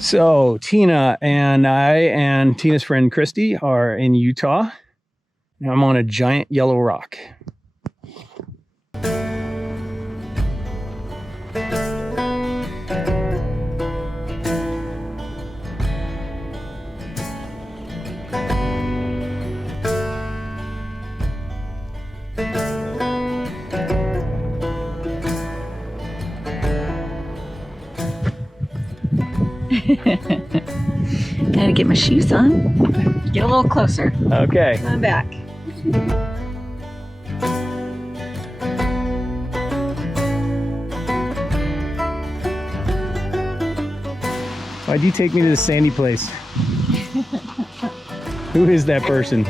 So Tina and I and Tina's friend Christy are in Utah. And I'm on a giant yellow rock. Gotta get my shoes on. Get a little closer. Okay. Come on back. Why'd you take me to this sandy place? Who is that person?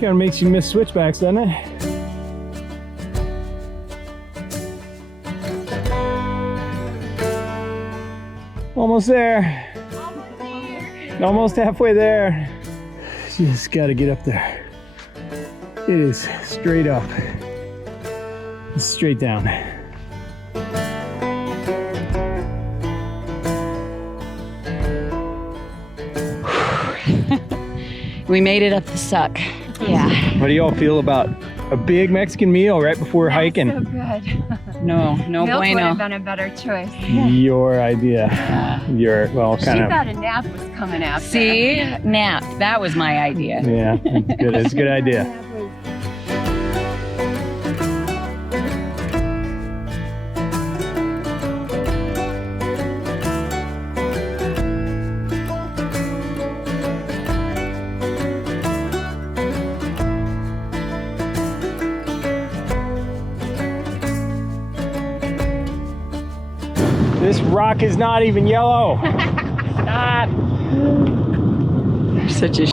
Kind of makes you miss switchbacks, doesn't it? Almost there. Almost halfway there. Just gotta get up there. It is straight up. It's straight down. We made it up the suck. Yeah. What do y'all feel about a big Mexican meal right before hiking? So good. No Milk would bueno. have been a better choice. Your idea. Your, well, She kind of. thought a nap was coming after. See? Nap. That was my idea. Yeah, it's good. It's a good idea. This rock is not even yellow. Stop. You're such a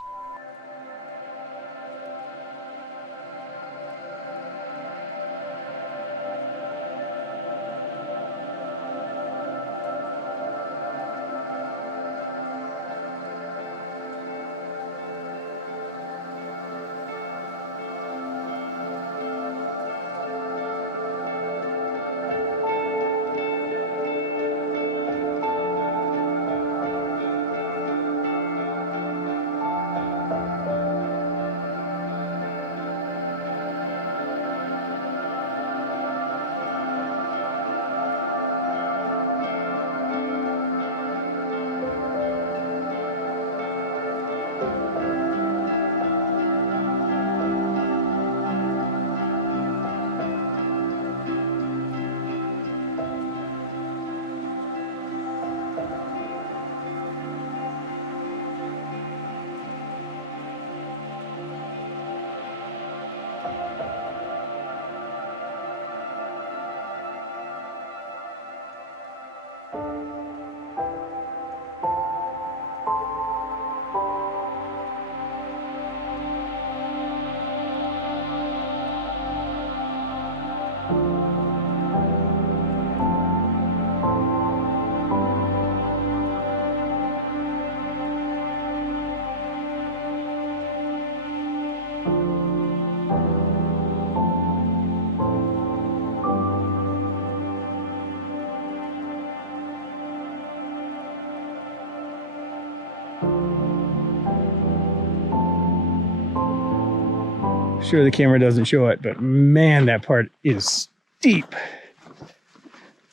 Sure, the camera doesn't show it, but man, that part is steep.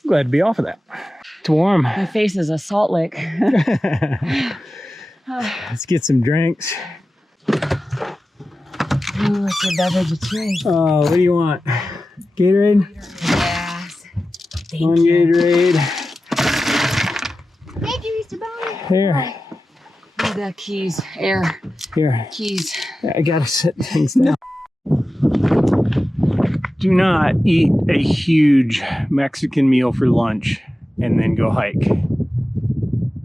Glad to be off of that. It's warm. My face is a salt lick. Let's get some drinks. Ooh, what's your beverage of choice? Oh, what do you want? Gatorade? Yes. Thank One you. Gatorade. Thank you, Mr. Bowman. Here. Oh, the keys. Air. Here. Keys. I gotta set things down. Do not eat a huge Mexican meal for lunch and then go hike.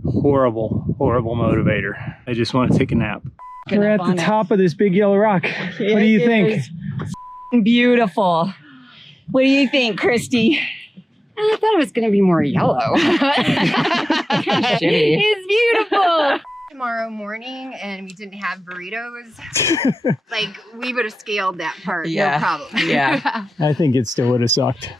Horrible, horrible motivator. I just want to take a nap. We're at the top of this big yellow rock. What do you think? Beautiful. What do you think, Christy? I thought it was going to be more yellow. Shitty. It's beautiful. Tomorrow morning and we didn't have burritos, like we would have scaled that part, Yeah. no problem. Yeah. I think it still would have sucked.